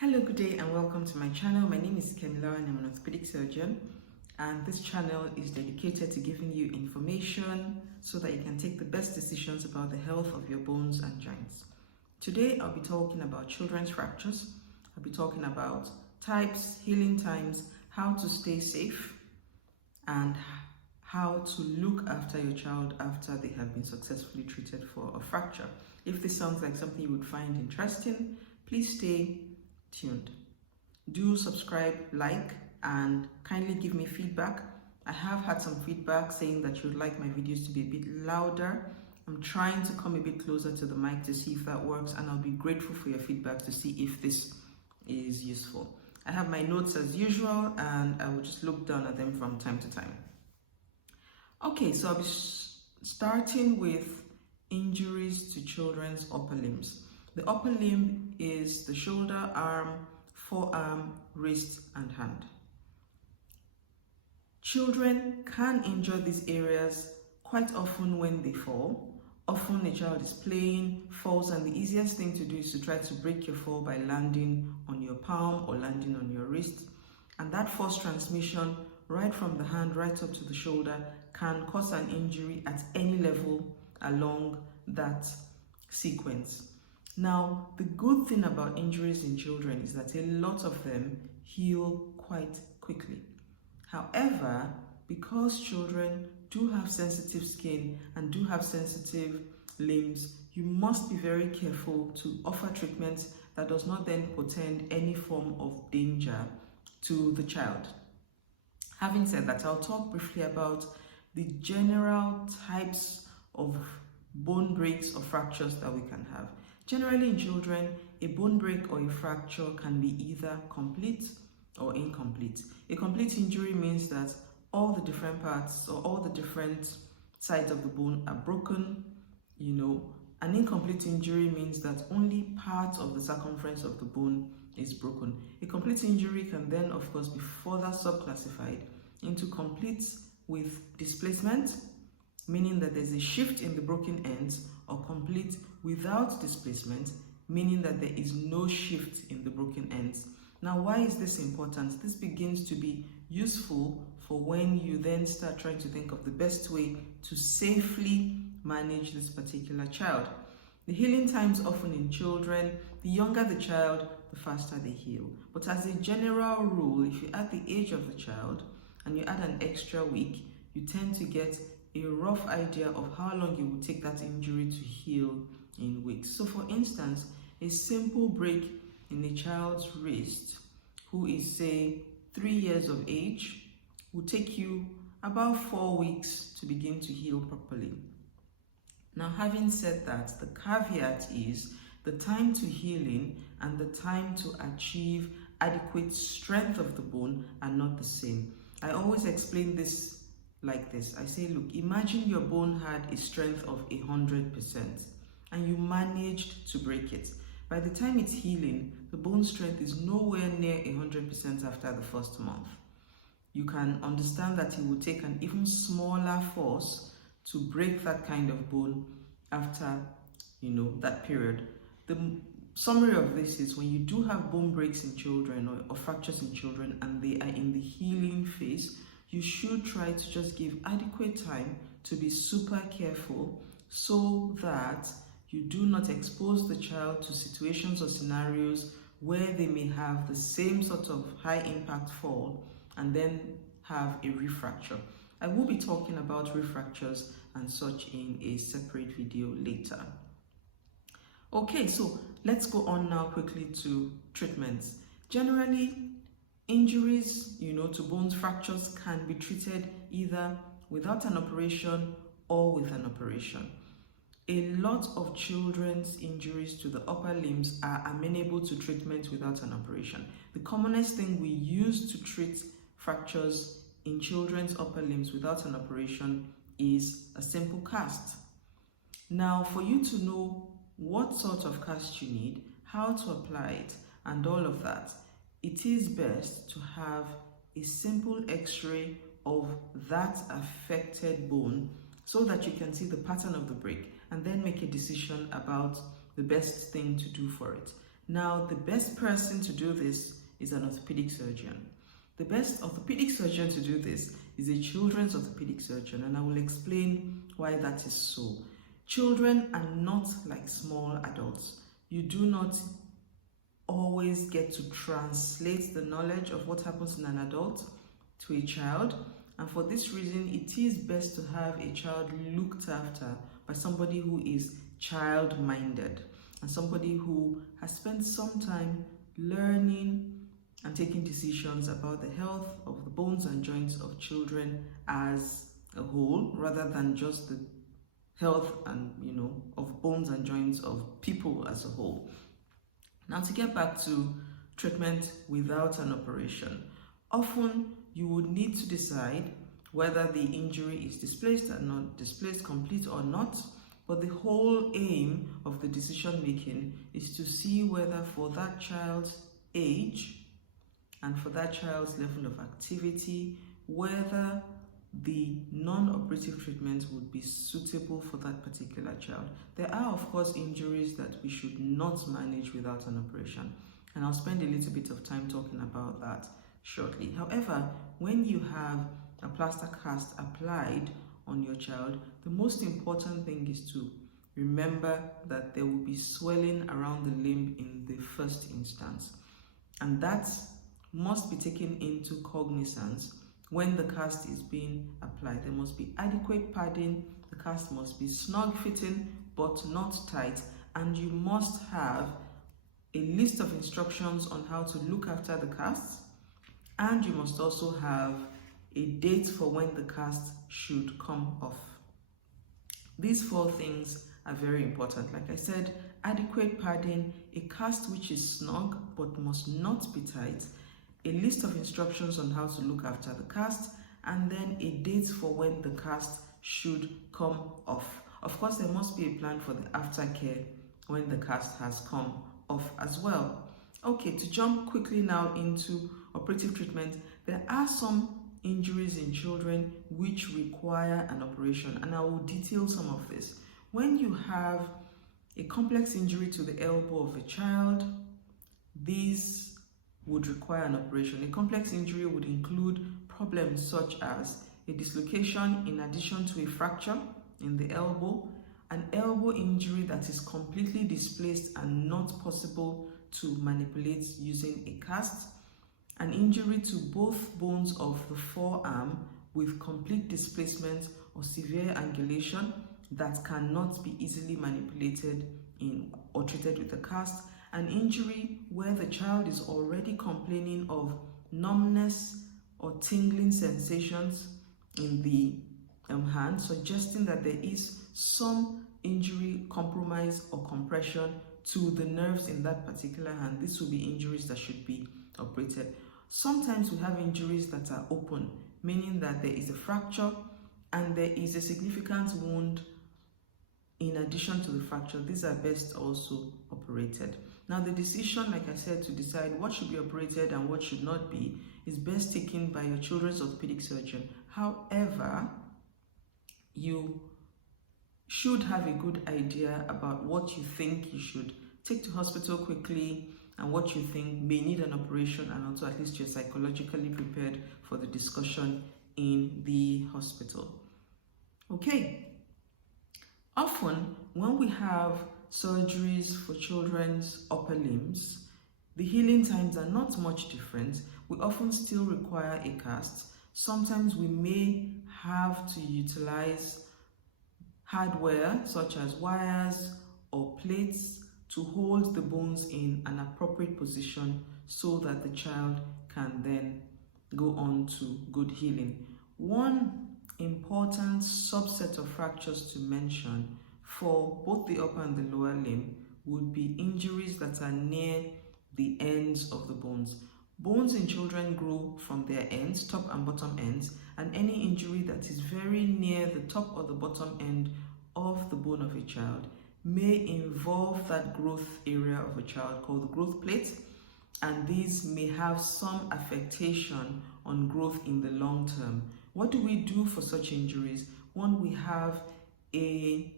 Hello, good day, and welcome to my channel. My name is Kemila, and I'm an orthopedic surgeon. And this channel is dedicated to giving you information so that you can take the best decisions about the health of your bones and joints. Today, I'll be talking about children's fractures. I'll be talking about types, healing times, how to stay safe, and how to look after your child after they have been successfully treated for a fracture. If this sounds like something you would find interesting, please stay tuned. Do subscribe, like, and kindly give me feedback. I have had some feedback saying that you'd like my videos to be a bit louder. I'm trying to come a bit closer to the mic to see if that works, and I'll be grateful for your feedback to see if this is useful. I have my notes as usual, and I will just look down at them from time to time. Okay, so I'll be starting with injuries to children's upper limbs. The upper limb is the shoulder, arm, forearm, wrist, and hand. Children can injure these areas quite often when they fall. Often a child is playing, falls, and the easiest thing to do is to try to break your fall by landing on your palm or landing on your wrist. And that force transmission right from the hand right up to the shoulder can cause an injury at any level along that sequence. Now, the good thing about injuries in children is that a lot of them heal quite quickly. However, because children do have sensitive skin and do have sensitive limbs, you must be very careful to offer treatment that does not then portend any form of danger to the child. Having said that, I'll talk briefly about the general types of bone breaks or fractures that we can have. Generally in children, a bone break or a fracture can be either complete or incomplete. A complete injury means that all the different parts or all the different sides of the bone are broken. An incomplete injury means that only part of the circumference of the bone is broken. A complete injury can then, of course, be further subclassified into complete with displacement, meaning that there's a shift in the broken ends, or complete without displacement, meaning that there is no shift in the broken ends. Now, why is this important? This begins to be useful for when you then start trying to think of the best way to safely manage this particular child. The healing times often in children, the younger the child, the faster they heal. But as a general rule, if you add the age of the child and you add an extra week, you tend to get a rough idea of how long it will take that injury to heal in weeks. So for instance, a simple break in a child's wrist who is, say, 3 years of age will take you about 4 weeks to begin to heal properly. Now, having said that, the caveat is the time to healing and the time to achieve adequate strength of the bone are not the same. I always explain this like this. I say, look, imagine your bone had a strength of 100% and you managed to break it. By the time it's healing, the bone strength is nowhere near 100% after the first month. You can understand that it will take an even smaller force to break that kind of bone after, that period. The summary of this is when you do have bone breaks in children or fractures in children and they are in the healing phase, you should try to just give adequate time to be super careful so that you do not expose the child to situations or scenarios where they may have the same sort of high impact fall and then have a refracture. I will be talking about refractures and such in a separate video later. Okay, so let's go on now quickly to treatments. Generally, injuries, to bones, fractures can be treated either without an operation or with an operation. A lot of children's injuries to the upper limbs are amenable to treatment without an operation. The commonest thing we use to treat fractures in children's upper limbs without an operation is a simple cast. Now, for you to know what sort of cast you need, how to apply it, and all of that, it is best to have a simple x-ray of that affected bone so that you can see the pattern of the break and then make a decision about the best thing to do for it. Now, the best person to do this is an orthopedic surgeon. The best orthopedic surgeon to do this is a children's orthopedic surgeon, and I will explain why that is so. Children are not like small adults. You do not always get to translate the knowledge of what happens in an adult to a child, and for this reason it is best to have a child looked after by somebody who is child-minded and somebody who has spent some time learning and taking decisions about the health of the bones and joints of children as a whole, rather than just the health and of bones and joints of people as a whole. Now, to get back to treatment without an operation, often you would need to decide whether the injury is displaced or not, displaced complete or not. But the whole aim of the decision making is to see whether for that child's age and for that child's level of activity, whether the non-operative treatment would be suitable for that particular child. There are, of course, injuries that we should not manage without an operation, and I'll spend a little bit of time talking about that shortly. However, when you have a plaster cast applied on your child, the most important thing is to remember that there will be swelling around the limb in the first instance, and that must be taken into cognizance when the cast is being applied. There must be adequate padding, the cast must be snug fitting but not tight, and you must have a list of instructions on how to look after the casts, and you must also have a date for when the cast should come off. These 4 things are very important. Like I said, adequate padding, a cast which is snug but must not be tight, a list of instructions on how to look after the cast, and then a date for when the cast should come off. Of course, there must be a plan for the aftercare when the cast has come off as well. Okay, to jump quickly now into operative treatment, there are some injuries in children which require an operation, and I will detail some of this. When you have a complex injury to the elbow of a child, these would require an operation. A complex injury would include problems such as a dislocation in addition to a fracture in the elbow, an elbow injury that is completely displaced and not possible to manipulate using a cast, an injury to both bones of the forearm with complete displacement or severe angulation that cannot be easily manipulated or treated with a cast, an injury where the child is already complaining of numbness or tingling sensations in the hand, suggesting that there is some injury, compromise or compression to the nerves in that particular hand. This will be injuries that should be operated. Sometimes we have injuries that are open, meaning that there is a fracture and there is a significant wound in addition to the fracture. These are best also operated. Now, the decision, like I said, to decide what should be operated and what should not be is best taken by your children's orthopedic surgeon. However, you should have a good idea about what you think you should take to hospital quickly and what you think may need an operation, and also at least you're psychologically prepared for the discussion in the hospital. Okay. Often, when we have surgeries for children's upper limbs, the healing times are not much different. We often still require a cast. Sometimes we may have to utilize hardware such as wires or plates to hold the bones in an appropriate position so that the child can then go on to good healing. One important subset of fractures to mention for both the upper and the lower limb would be injuries that are near the ends of the bones. Bones in children grow from their ends, top and bottom ends, and any injury that is very near the top or the bottom end of the bone of a child may involve that growth area of a child called the growth plate, and these may have some affectation on growth in the long term. What do we do for such injuries? One, we have a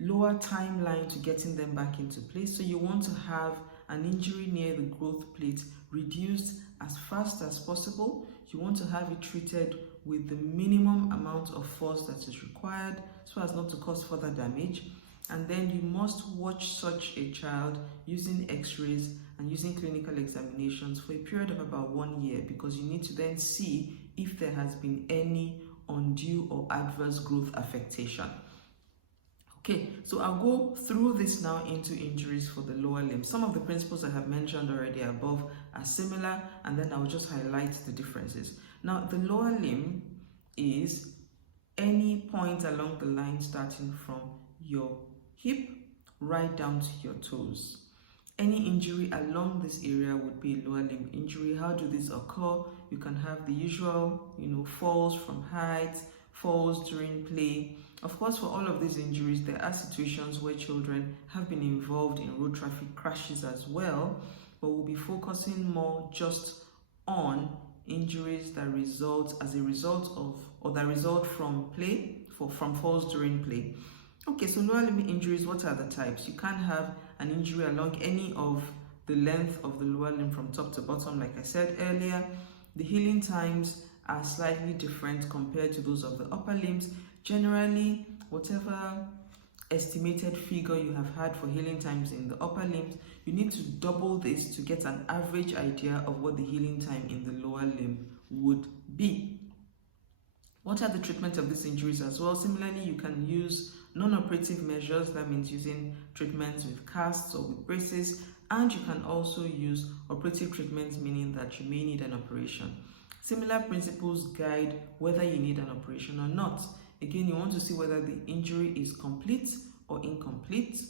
lower timeline to getting them back into place. So you want to have an injury near the growth plate reduced as fast as possible. You want to have it treated with the minimum amount of force that is required so as not to cause further damage. And then you must watch such a child using x-rays and using clinical examinations for a period of about 1 year, because you need to then see if there has been any undue or adverse growth affectation. Okay, so I'll go through this now into injuries for the lower limb. Some of the principles I have mentioned already above are similar, and then I'll just highlight the differences. Now, the lower limb is any point along the line starting from your hip right down to your toes. Any injury along this area would be a lower limb injury. How do these occur? You can have the usual, falls from height, falls during play. Of course, for all of these injuries, there are situations where children have been involved in road traffic crashes as well, but we'll be focusing more just on injuries that result as a result of, or that result from play, from falls during play. Okay, so lower limb injuries, what are the types? You can have an injury along any of the length of the lower limb from top to bottom, like I said earlier. The healing times are slightly different compared to those of the upper limbs. Generally, whatever estimated figure you have had for healing times in the upper limbs, you need to double this to get an average idea of what the healing time in the lower limb would be. What are the treatment of these injuries as well? Similarly, you can use non-operative measures. That means using treatments with casts or with braces, and you can also use operative treatments, meaning that you may need an operation. Similar principles guide whether you need an operation or not. Again, you want to see whether the injury is complete or incomplete.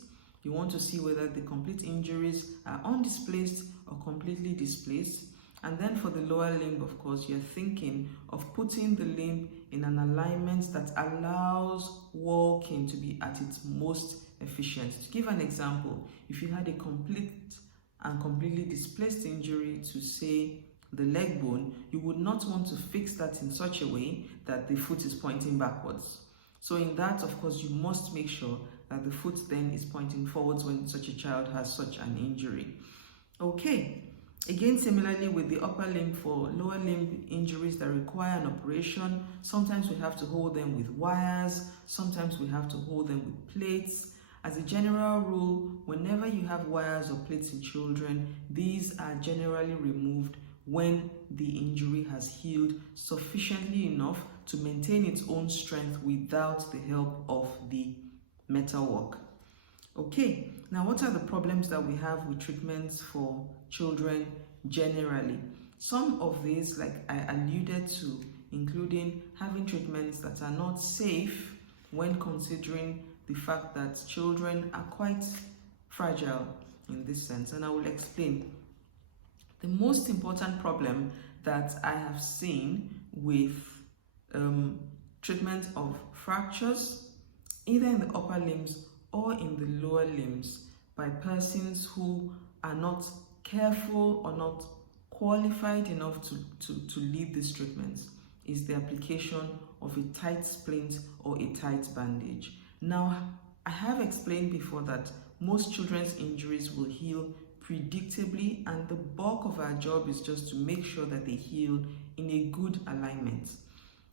You want to see whether the complete injuries are undisplaced or completely displaced. And then for the lower limb, of course, you're thinking of putting the limb in an alignment that allows walking to be at its most efficient. To give an example, if you had a complete and completely displaced injury to, say, the leg bone, you would not want to fix that in such a way that the foot is pointing backwards. So in that, of course, you must make sure that the foot then is pointing forwards when such a child has such an injury. Okay. Again, similarly with the upper limb, for lower limb injuries that require an operation, sometimes we have to hold them with wires, sometimes we have to hold them with plates. As a general rule, whenever you have wires or plates in children, these are generally removed when the injury has healed sufficiently enough to maintain its own strength without the help of the metalwork. Okay, now what are the problems that we have with treatments for children generally? Some of these, like I alluded to, including having treatments that are not safe when considering the fact that children are quite fragile in this sense, and I will explain. The most important problem that I have seen with treatment of fractures, either in the upper limbs or in the lower limbs, by persons who are not careful or not qualified enough to lead these treatments, is the application of a tight splint or a tight bandage. Now, I have explained before that most children's injuries will heal predictably, and the bulk of our job is just to make sure that they heal in a good alignment.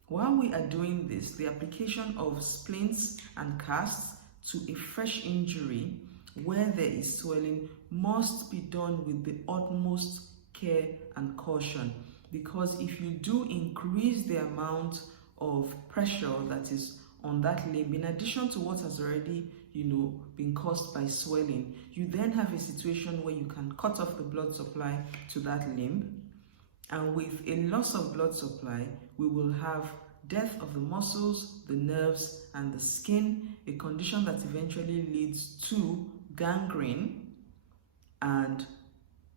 While we are doing this, the application of splints and casts to a fresh injury where there is swelling must be done with the utmost care and caution, because if you do increase the amount of pressure that is on that limb, in addition to what has already been caused by swelling, you then have a situation where you can cut off the blood supply to that limb, and with a loss of blood supply, we will have death of the muscles, the nerves, and the skin, a condition that eventually leads to gangrene and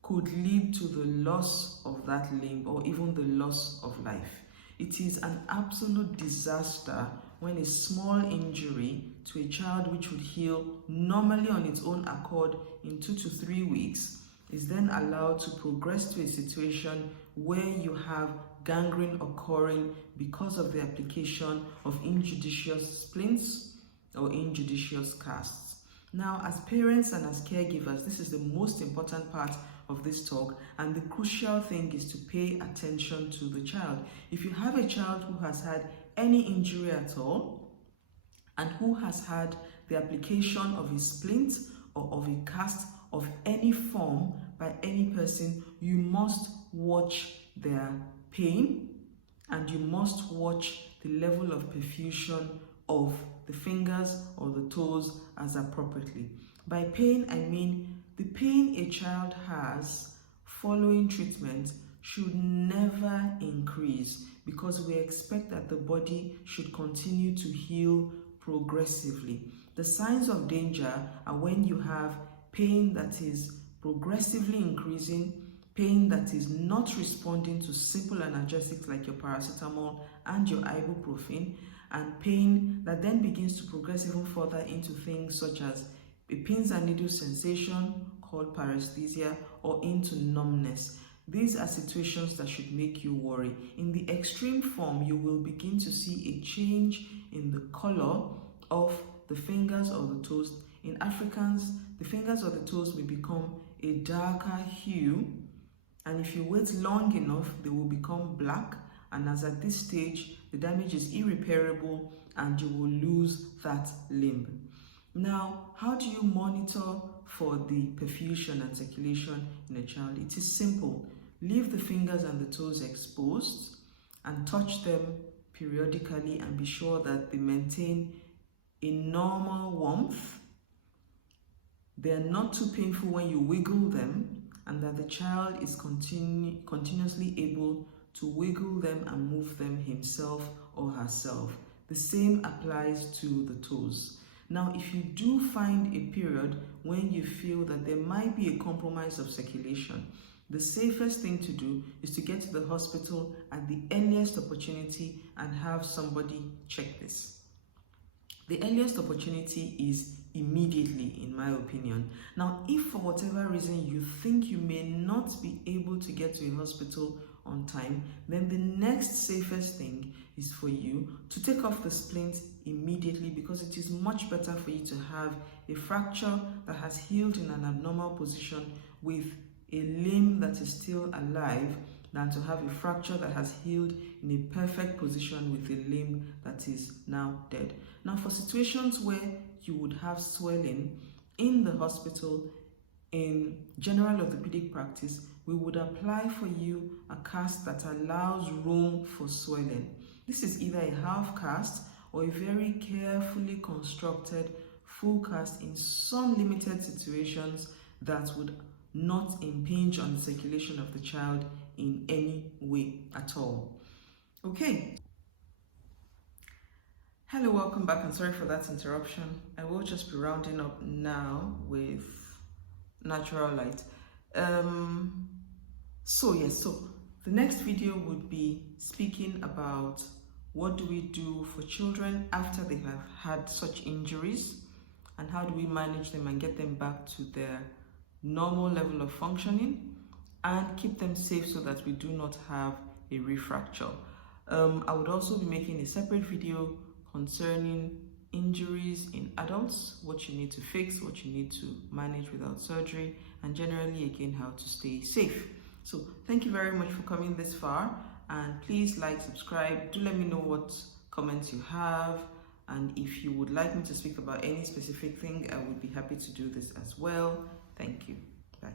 could lead to the loss of that limb or even the loss of life. It is an absolute disaster when a small injury to a child which would heal normally on its own accord in 2 to 3 weeks is then allowed to progress to a situation where you have gangrene occurring because of the application of injudicious splints or injudicious casts. Now, as parents and as caregivers, this is the most important part of this talk, and the crucial thing is to pay attention to the child. If you have a child who has had any injury at all and who has had the application of a splint or of a cast of any form by any person, you must watch their pain and you must watch the level of perfusion of the fingers or the toes as appropriately. By pain, I mean the pain a child has following treatment should never increase, because we expect that the body should continue to heal progressively. The signs of danger are when you have pain that is progressively increasing, pain that is not responding to simple analgesics like your paracetamol and your ibuprofen, and pain that then begins to progress even further into things such as a pins and needles sensation called paresthesia, or into numbness. These are situations that should make you worry. In the extreme form, you will begin to see a change in the color of the fingers or the toes. In Africans, the fingers or the toes may become a darker hue, and if you wait long enough, they will become black, and as at this stage, the damage is irreparable and you will lose that limb. Now, how do you monitor for the perfusion and circulation in a child? It is simple. Leave the fingers and the toes exposed and touch them periodically and be sure that they maintain a normal warmth. They are not too painful when you wiggle them, and that the child is continuously able to wiggle them and move them himself or herself. The same applies to the toes. Now, if you do find a period when you feel that there might be a compromise of circulation, the safest thing to do is to get to the hospital at the earliest opportunity and have somebody check this. The earliest opportunity is immediately, in my opinion. Now, if for whatever reason you think you may not be able to get to a hospital on time, then the next safest thing is for you to take off the splint immediately, because it is much better for you to have a fracture that has healed in an abnormal position with a limb that is still alive than to have a fracture that has healed in a perfect position with a limb that is now dead. Now, for situations where you would have swelling in the hospital, in general orthopedic practice, we would apply for you a cast that allows room for swelling. This is either a half cast or a very carefully constructed full cast in some limited situations that would not impinge on the circulation of the child in any way at all. Okay. Hello, welcome back, and sorry for that interruption. I will just be rounding up now with natural light. So the next video would be speaking about what do we do for children after they have had such injuries, and how do we manage them and get them back to their normal level of functioning and keep them safe so that we do not have a refracture. I would also be making a separate video concerning injuries in adults, what you need to fix, what you need to manage without surgery, and generally again how to stay safe. So thank you very much for coming this far, and please like, subscribe, do let me know what comments you have, and if you would like me to speak about any specific thing, I would be happy to do this as well. Thank you. Bye.